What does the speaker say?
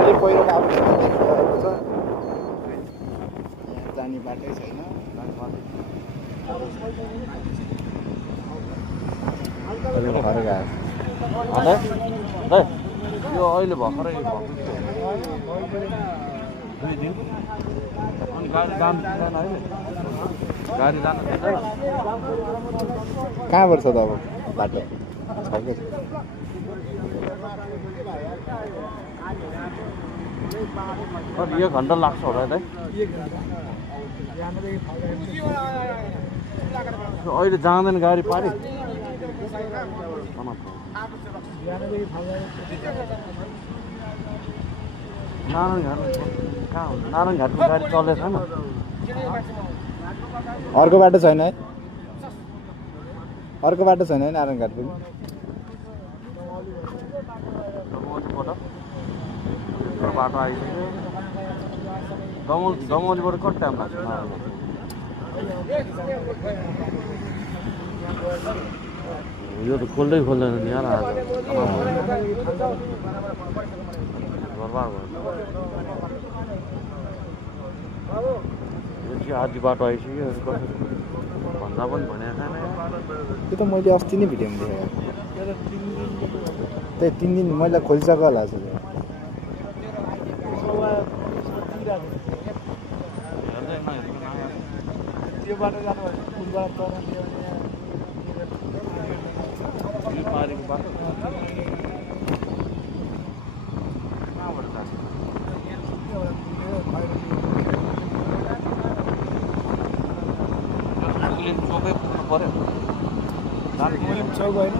अलि पहिरो आएको छ जाने बाटै छैन यो अहिले भर्खरै अनि गाडी जानु दिँदैन अहिले गाडी जानु दिँदैन कहाँबाट छ त अब बाटो छ कि यो घन्टा लाग्छ होला है अहिले जाँदैन गाडी पारि नारायणघाट कहाँ हुन्छ नारायणघाटको गाडी चलेको छैन अर्को बाटो छैन है अर्को बाटो छैन है नारायणघाट पनि बाटो आइसक्यो दमौलीबाट कति टाइम लाग्छ यो त खोल्दै खोल्दैन नि यार आज बर्बाद भयो आधी बाटो आइसक्यो भन्दा पनि भनेको छैन त्यो त मैले अस्ति नै भिडियोमा देखेको त्यही 3 दिन मैले खोलिसक्यो होला जस्तो त्यो बाटो जानु भने कुनबाट तर यो पारेको बाटो कहाँबाट जान्छ चोकै पुग्नु पर्यो चौक होइन